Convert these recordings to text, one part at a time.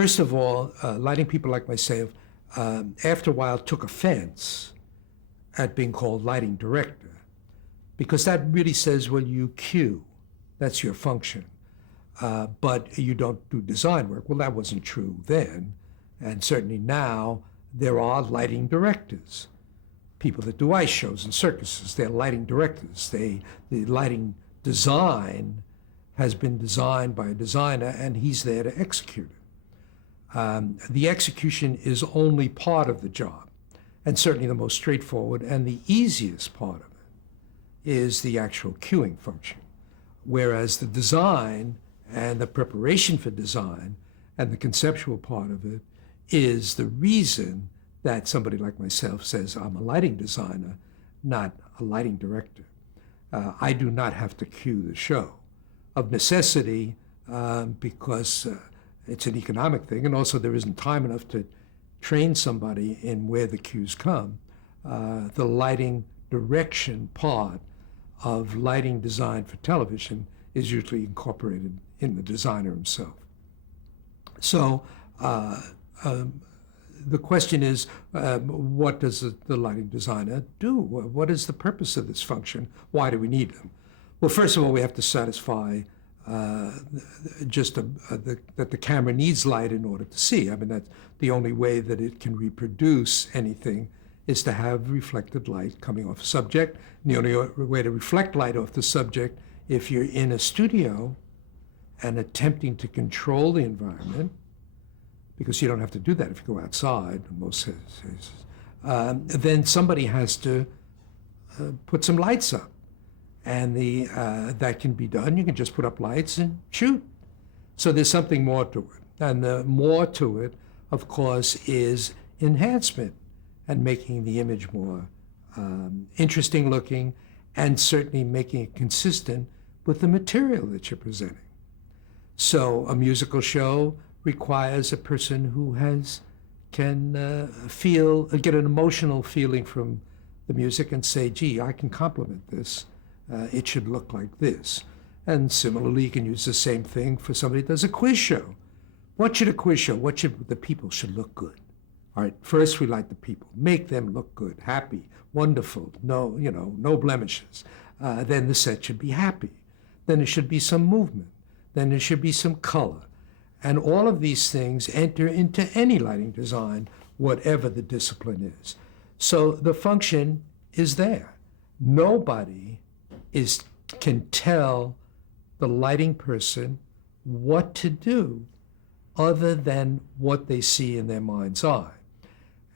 First of all, lighting people like myself, after a while, took offense at being called lighting director, because that really says, well, you cue, that's your function, but you don't do design work. Well, that wasn't true then, and certainly now there are lighting directors. People that do ice shows and circuses, they're lighting directors. The lighting design has been designed by a designer, and he's there to execute it. The execution is only part of the job, and certainly the most straightforward and the easiest part of it is the actual cueing function, whereas the design and the preparation for design and the conceptual part of it is the reason that somebody like myself says I'm a lighting designer, not a lighting director. I do not have to cue the show of necessity, because it's an economic thing, and also there isn't time enough to train somebody in where the cues come. The lighting direction part of lighting design for television is usually incorporated in the designer himself. So the question is, what does the lighting designer do? What is the purpose of this function? Why do we need them? Well, first of all, we have to satisfy that the camera needs light in order to see. I mean, that's the only way that it can reproduce anything is to have reflected light coming off a subject. And the only way to reflect light off the subject, if you're in a studio and attempting to control the environment, because you don't have to do that if you go outside in most cases, then somebody has to put some lights up. And that can be done. You can just put up lights and shoot. So there's something more to it. And the more to it, of course, is enhancement and making the image more interesting looking, and certainly making it consistent with the material that you're presenting. So a musical show requires a person who can get an emotional feeling from the music and say, gee, I can complement this. It should look like this. And similarly, you can use the same thing for somebody that does a quiz show. What should a quiz show? The people should look good. All right, first we light the people, make them look good, happy, wonderful, no blemishes. Then the set should be happy. Then there should be some movement. Then there should be some color. And all of these things enter into any lighting design, whatever the discipline is. So the function is there. Nobody can tell the lighting person what to do other than what they see in their mind's eye.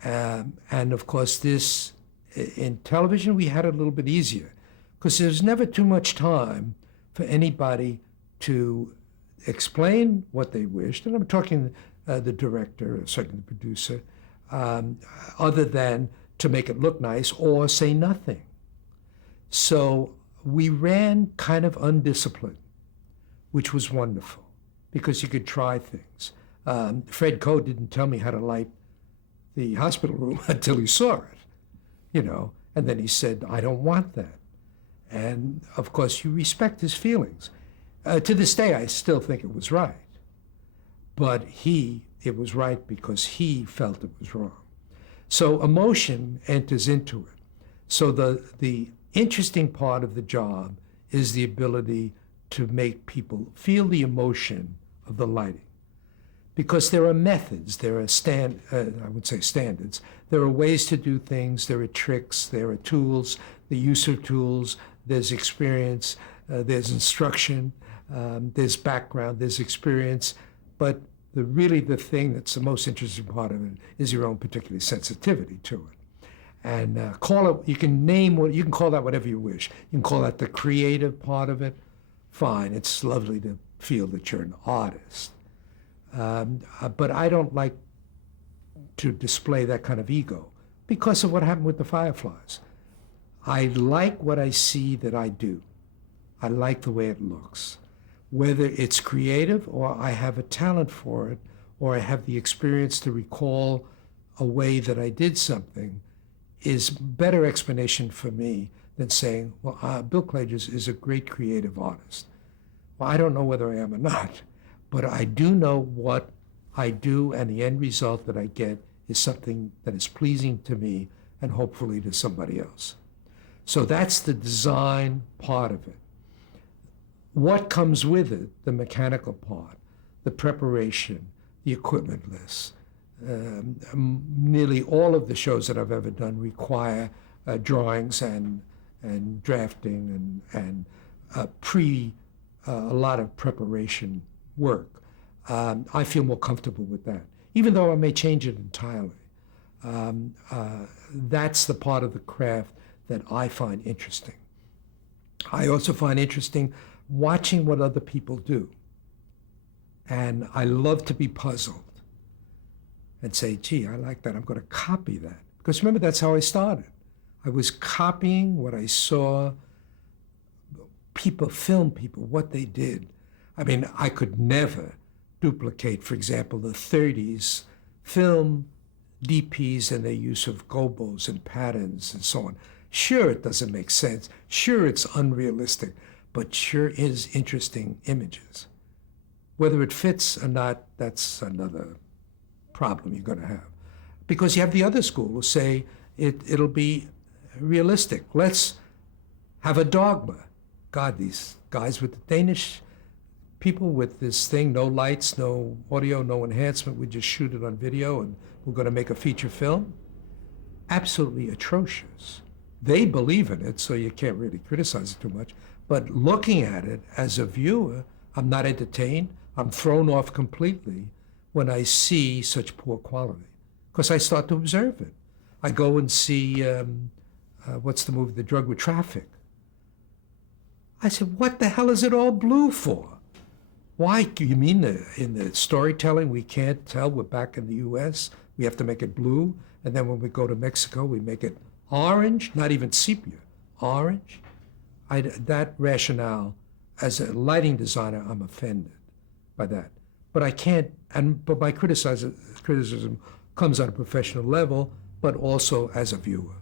And of course, in television, we had it a little bit easier because there's never too much time for anybody to explain what they wished. And I'm talking the director, or certainly the producer, other than to make it look nice or say nothing. So we ran kind of undisciplined, which was wonderful because you could try things. Fred Coe didn't tell me how to light the hospital room until he saw it, and then he said, I don't want that. And of course, you respect his feelings. To this day, I still think it was right, but it was right because he felt it was wrong. So emotion enters into it. So the interesting part of the job is the ability to make people feel the emotion of the lighting. Because there are methods, there are I would say standards. There are ways to do things, there are tricks, there are tools, the use of tools, there's experience, there's instruction, there's background, there's experience. But the thing that's the most interesting part of it is your own particular sensitivity to it. And you can call that whatever you wish. You can call that the creative part of it. Fine, it's lovely to feel that you're an artist. But I don't like to display that kind of ego because of what happened with the Fireflies. I like what I see that I do. I like the way it looks. Whether it's creative or I have a talent for it or I have the experience to recall a way that I did something is better explanation for me than saying, well, Bill Klages is a great creative artist. Well, I don't know whether I am or not, but I do know what I do, and the end result that I get is something that is pleasing to me and hopefully to somebody else. So that's the design part of it. What comes with it, the mechanical part, the preparation, the equipment list. Nearly all of the shows that I've ever done require drawings and drafting and a lot of preparation work. I feel more comfortable with that, even though I may change it entirely. That's the part of the craft that I find interesting. I also find interesting watching what other people do. And I love to be puzzled and say, gee, I like that. I'm going to copy that. Because remember, that's how I started. I was copying what I saw film people, what they did. I mean, I could never duplicate, for example, the 30s film DPs and their use of gobos and patterns and so on. Sure, it doesn't make sense. Sure, it's unrealistic, but sure is interesting images. Whether it fits or not, that's another problem you're going to have. Because you have the other school who say it'll be realistic. Let's have a dogma. God, these guys with the Danish people with this thing, no lights, no audio, no enhancement, we just shoot it on video and we're going to make a feature film. Absolutely atrocious. They believe in it, so you can't really criticize it too much. But looking at it as a viewer, I'm not entertained. I'm thrown off completely when I see such poor quality, because I start to observe it. I go and see, what's the movie, The Drug with Traffic. I said, what the hell is it all blue for? Why? You mean in the storytelling we can't tell we're back in the US? We have to make it blue, and then when we go to Mexico, we make it orange, not even sepia, orange. That rationale, as a lighting designer, I'm offended by that. But I can't, but my criticism comes on a professional level, but also as a viewer.